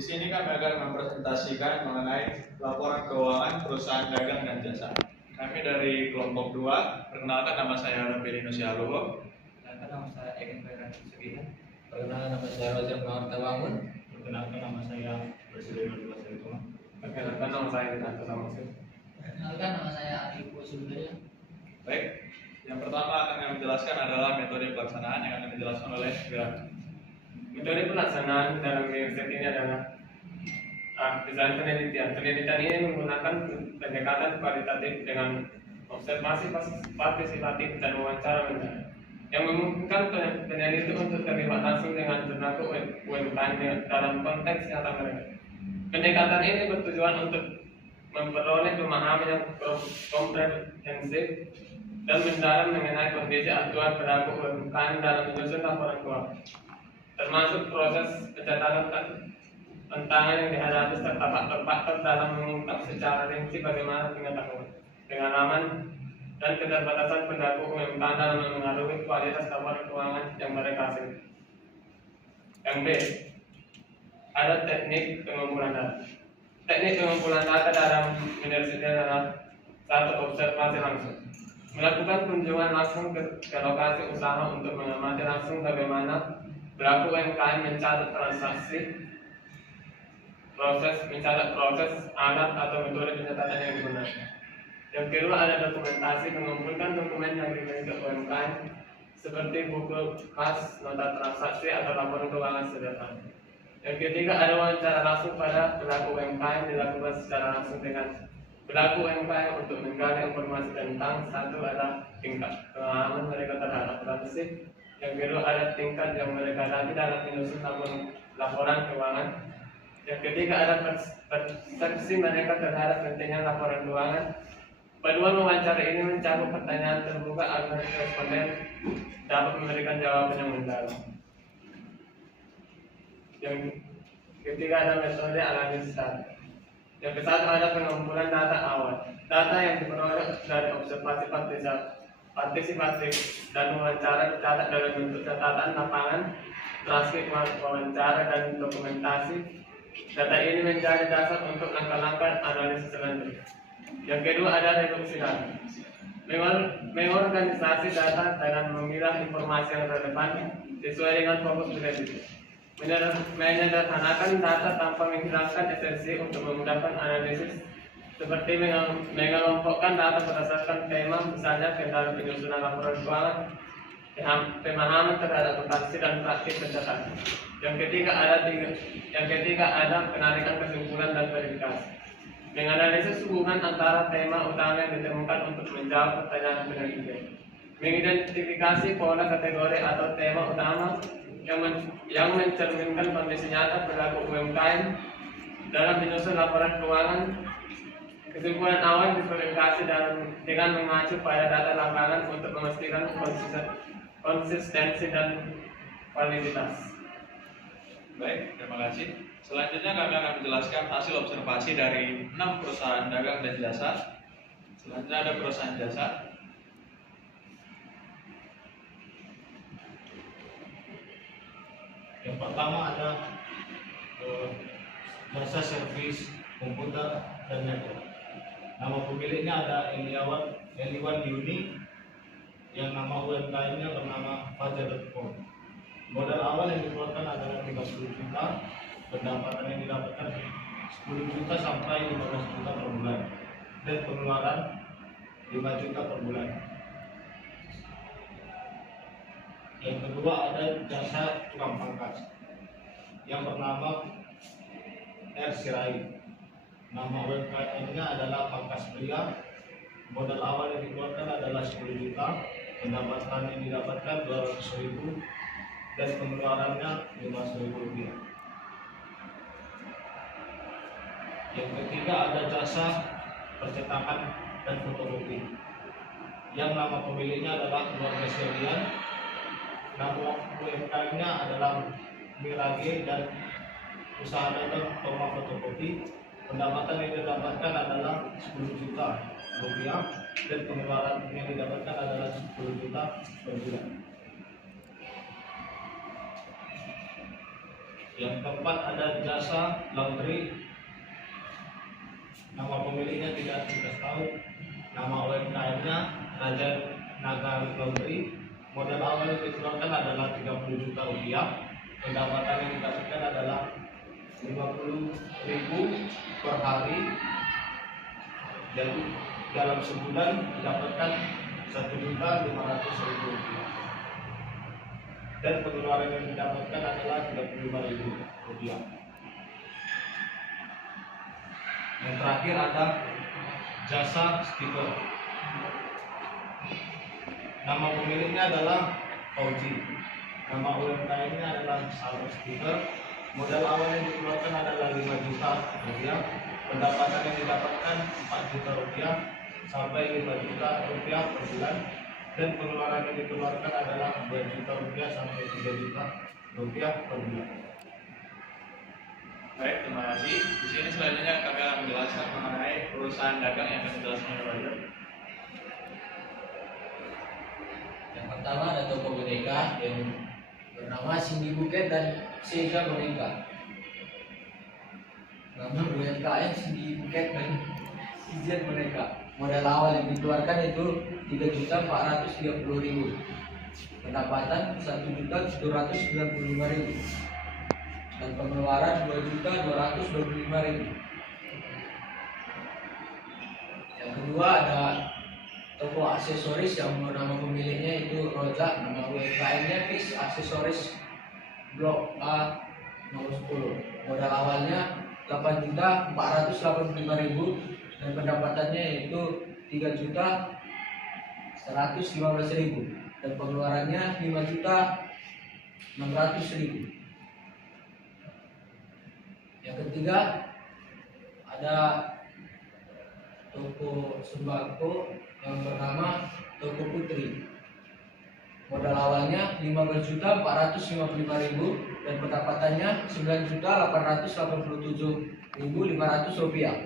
Di sini kami akan mempresentasikan mengenai laporan keuangan perusahaan dagang dan jasa. Kami dari kelompok 2, perkenalkan nama saya Nobelino Sialuho. Perkenalkan nama saya Egin Ferran Segini. Perkenalkan nama saya Roger Mawar Tawangun. Perkenalkan nama saya Presiden Dua Selituma. Perkenalkan nama saya Renato Samosir. Perkenalkan nama saya Adi Pusudaya. Baik, yang pertama akan kami jelaskan adalah metode pelaksanaan yang akan dijelaskan oleh Gerak. Metode pelaksanaan dalam riset ini adalah desain penelitian. Penelitian ini menggunakan pendekatan kualitatif dengan observasi partisipatif dan wawancara mendadak yang memungkinkan peneliti untuk terlibat langsung dengan pelaku UMKM dalam konteks nyata mereka. Pendekatan ini bertujuan untuk memperoleh pemahaman yang komprehensif dan mendalam mengenai kondisi aktual pelaku UMKM dalam menyusun laporan keuangan, termasuk proses pencatatan tantangan yang dihadapi serta faktor-faktor dalam mengungkap secara rinci bagaimana pengalaman dan keterbatasan pelaku UMKM dalam mengaruhi kualitas laporan keuangan yang mereka hasilkan. Yang B, ada teknik pengumpulan data. Teknik pengumpulan data dalam universitas adalah satu, observasi langsung. Melakukan kunjungan langsung ke lokasi usaha untuk mengamati langsung bagaimana pelaku UMKM mencatat transaksi, mencatat proses, alat atau metode pencatatan yang digunakan. Yang kedua ada dokumentasi, mengumpulkan dokumen yang dimiliki UMKM seperti buku khas, nota transaksi atau laporan keuangan sederhana. Yang ketiga ada wawancara langsung pada pelaku UMKM, dilakukan secara langsung dengan pelaku UMKM untuk menggali informasi tentang satu ada tingkat pemahaman mereka terhadap transaksi. Yang kedua ada tingkat yang mereka hadapi dalam menyusun laporan keuangan. Yang ketiga ada persepsi mereka terhadap pentingnya laporan keuangan. Kedua, wawancara ini mencakup pertanyaan terbuka agar responden dapat memberikan jawaban yang mendalam. Yang ketiga ada metode analisis data. Yang kesatu ada pengumpulan data awal. Data yang diperoleh dari observasi partisipatif dan wawancara dicatat dalam bentuk catatan lapangan, transkrip wawancara dan dokumentasi. Data ini menjadi dasar untuk langkah-langkah analisis selanjutnya. Yang kedua ada reduksi data. Mengorganisasi data dengan memilah informasi yang relevan sesuai dengan fokus penelitian. Menyederhanakan data tanpa menghilangkan esensi untuk memudahkan analisis, seperti mengelompokkan data berdasarkan tema, misalnya kendala penyusunan laporan keuangan, pemahaman terhadap potensi dan praktik pencatatan. Yang ketiga ada penarikan kesimpulan dan verifikasi. Menganalisis hubungan antara tema utama yang ditemukan untuk menjawab pertanyaan penelitian. Mengidentifikasi pola kategori atau tema utama yang mencerminkan kondisi nyata pelaku UMKM dalam menyusun laporan keuangan. Kesimpulan awal diverifikasi dengan mengacu pada data lapangan untuk memastikan konsistensi dan validitas. Baik, terima kasih. Selanjutnya kami akan menjelaskan hasil observasi dari 6 perusahaan dagang dan jasa. Selanjutnya ada perusahaan jasa. Yang pertama ada jasa servis komputer dan network. Nama pemiliknya ada Eliwan Yuni, yang nama UMKM-nya bernama Fajar.com. Modal awal yang dikeluarkan adalah 30 juta, pendapatan yang didapatkan 10 juta sampai 15 juta per bulan, dan pengeluaran 5 juta per bulan. Yang kedua ada jasa tukang pangkas yang bernama R. Sirai. Nama UMKM-nya adalah Pangkas Pria. Modal awal yang dikeluarkan adalah 10 juta, pendapatan yang didapatkan 200.000, dan pengeluarannya 50.000 rupiah. Yang ketiga ada jasa percetakan dan fotokopi yang nama pemiliknya adalah keluarga Selian. Nama UMKM-nya adalah Mirage dan usaha dagang Toma Fotokopi. Pendapatan yang didapatkan adalah 10 juta rupiah dan pengeluaran yang didapatkan adalah 10 juta per bulan. Yang keempat ada jasa laundry. Nama pemiliknya tidak dikasih tahu. Nama UMKM-nya Raja Naga Laundry. Modal awal yang dikeluarkan adalah 30 juta rupiah. Pendapatan yang didapatkan adalah 50.000 per hari. Jadi dalam sebulan didapatkan 1.500.000 rupiah. Dan pengeluaran yang didapatkan adalah 35.000 rupiah. Yang terakhir ada jasa stiker. Nama pemiliknya adalah Fauzi. Nama UMKM-nya adalah Salur Stiker. Modal awal yang dikeluarkan adalah 5 juta rupiah. Pendapatan yang didapatkan 4 juta rupiah sampai 5 juta rupiah per bulan. Dan pengeluaran yang dikeluarkan adalah 2 juta rupiah sampai 3 juta rupiah per bulan. Baik, terima kasih. Di sini selanjutnya kami akan menjelaskan mengenai perusahaan dagang yang akan dijelaskan oleh Roger. Yang pertama ada toko boneka yang bernama Cindy Buket dan Sega Boneka. Nama UMKM Cindy Buket dan Sizen Boneka. Modal awal yang dikeluarkan itu 3.430.000. Pendapatan 1.795.000. Dan pengeluaran 2.225.000. Yang kedua ada toko aksesoris yang nama pemiliknya itu Roja, nama UMKM-nya Fix Aksesoris Blok A nomor 10. Modal awalnya 8.485.000 dan pendapatannya yaitu 3.115.000 dan pengeluarannya 5.600.000. Yang ketiga ada toko sembako yang bernama Toko Putri. Modal awalnya 15.455.000 dan pendapatannya 9.887.500 rupiah.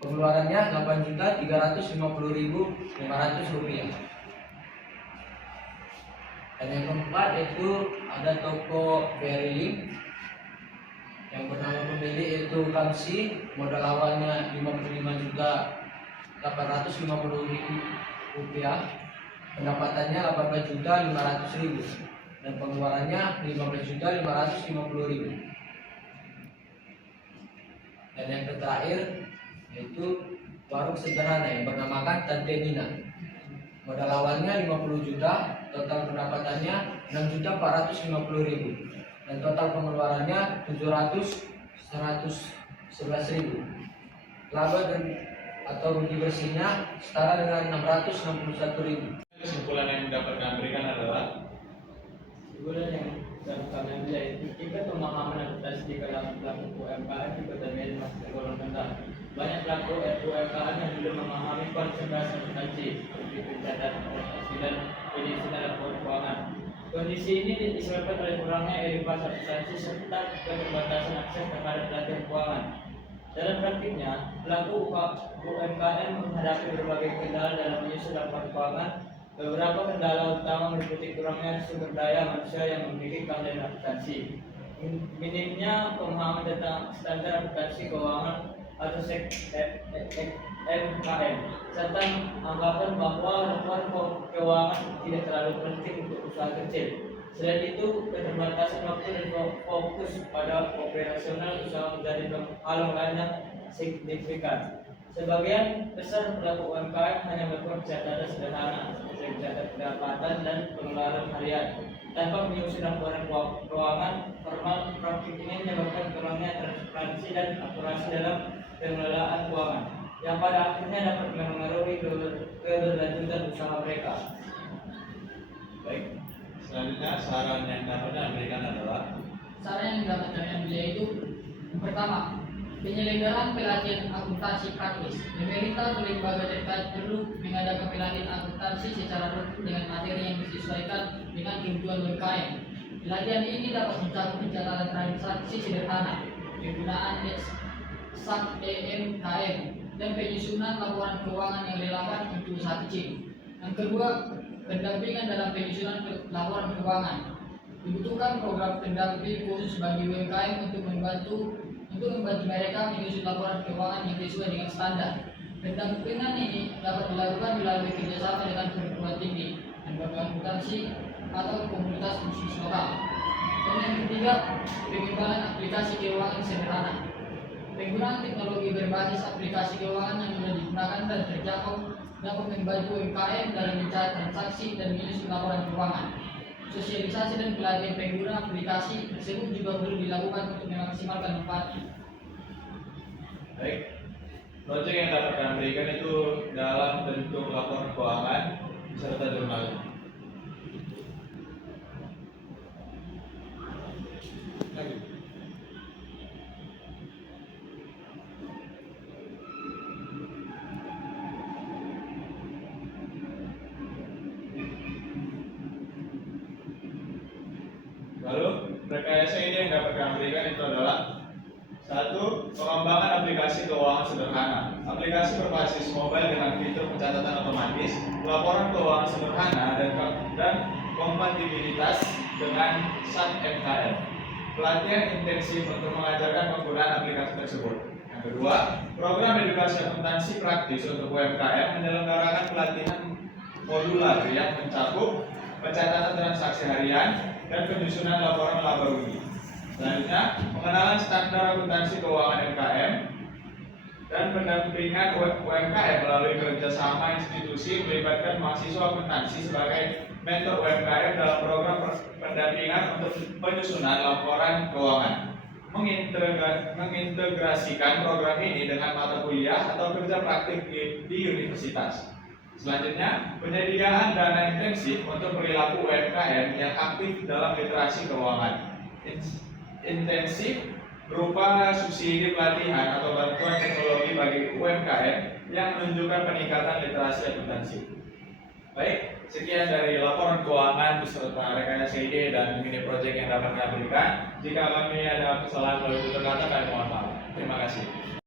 Pengeluarannya 8.350.500 rupiah. Dan yang keempat itu ada toko Berlin yang bernama pemilik itu Kamsi. Modal awalnya 55.850.000 rupiah. Pendapatannya 18.500.000 dan pengeluarannya 15.550.000. Dan yang terakhir yaitu warung sederhana yang bernamakan Tante Nina. Modal awalnya 50 juta, total pendapatannya 6.450.000 dan total pengeluarannya 111.000. Laba dan atau rugi bersihnya setara dengan 661.000. Kesimpulan yang dapat kami berikan adalah Kesimpulan yang dapat kami ambil yaitu tingkat pemahaman adaptasi di kalangan pelaku UMKM di Kota Medan masih tergolong rendah. Banyak pelaku UMKM yang belum memahami konsep dasar adaptasi seperti pencatatan transaksi dan penyusunan laporan keuangan. Kondisi ini disebabkan oleh kurangnya edukasi adaptasi serta keterbatasan akses terhadap pelatihan keuangan. Dalam praktiknya, pelaku UMKM menghadapi berbagai kendala dalam menyusun laporan keuangan. Beberapa kendala utama meliputi kurangnya sumber daya manusia yang memiliki keahlian akuntansi, minimnya pemahaman tentang standar akuntansi keuangan atau MKM, serta anggapan bahwa laporan keuangan tidak terlalu penting untuk usaha kecil. Selain itu, keterbatasan waktu dan fokus pada operasional usaha menjadi halangan yang signifikan. Sebagian besar pelaku UMKM hanya melakukan catatan sederhana seperti mencatat pendapatan dan pengeluaran harian tanpa menyusun laporan keuangan formal. Praktik ini menyebabkan kurangnya transparansi dan akurasi dalam pengelolaan keuangan yang pada akhirnya dapat mengaruhi keberlanjutan usaha mereka. baik. Selanjutnya saran yang dapat kami berikan adalah Saran yang dapat kami ambil yaitu yang pertama, penyelenggaraan pelatihan akuntansi praktis. Pemerintah atau lembaga terkait perlu mengadakan pelatihan akuntansi secara rutin dengan materi yang disesuaikan dengan kebutuhan UMKM. Pelatihan ini dapat mencakup pencatatan transaksi sederhana, penggunaan SAP EMKM, dan penyusunan laporan keuangan yang relevan untuk usaha kecil. Yang kedua, pendampingan dalam penyusunan laporan keuangan. Dibutuhkan program pendamping khusus bagi UMKM untuk membantu mereka menyusun laporan keuangan yang sesuai dengan standar. Pendampingan ini dapat dilakukan melalui kerjasama dengan perguruan tinggi, lembaga akuntansi, atau komunitas bisnis lokal. Dan yang ketiga, pengembangan aplikasi keuangan sederhana. Penggunaan teknologi berbasis aplikasi keuangan yang mudah digunakan dan terjangkau dapat membantu UMKM dalam mencatat transaksi dan menyusun laporan keuangan. Sosialisasi dan pelatihan pengguna aplikasi tersebut juga perlu dilakukan untuk memaksimalkan manfaatnya. Baik, proyek yang dapat kami berikan itu dalam bentuk laporan keuangan beserta jurnal. Lalu rekayasa ini yang dapat kami berikan itu adalah satu, pengembangan aplikasi keuangan sederhana. Aplikasi berbasis mobile dengan fitur pencatatan otomatis, laporan keuangan sederhana dan kompatibilitas dengan SAP MKM. Pelatihan intensif untuk mengajarkan penggunaan aplikasi tersebut. Yang kedua, program edukasi akuntansi praktis untuk UMKM menyelenggarakan pelatihan modular yang mencakup pencatatan transaksi harian dan penyusunan laporan laba rugi. Selanjutnya, pengenalan standar akuntansi keuangan MKM dan pendampingan UMKM melalui kerjasama institusi melibatkan mahasiswa akuntansi sebagai mentor UMKM dalam program pendampingan untuk penyusunan laporan keuangan. Mengintegrasikan program ini dengan mata kuliah atau kerja praktik di universitas. Selanjutnya, penyediaan dana intensif untuk perilaku UMKM yang aktif dalam literasi keuangan. Intensif berupa subsidi pelatihan atau bantuan teknologi bagi UMKM yang menunjukkan peningkatan literasi akuntansi. Baik, sekian dari laporan keuangan beserta rekayasa ide dan mini project yang dapat kami berikan. Jika kami ada kesalahan atau tutur kata, kami mohon maaf. Terima kasih.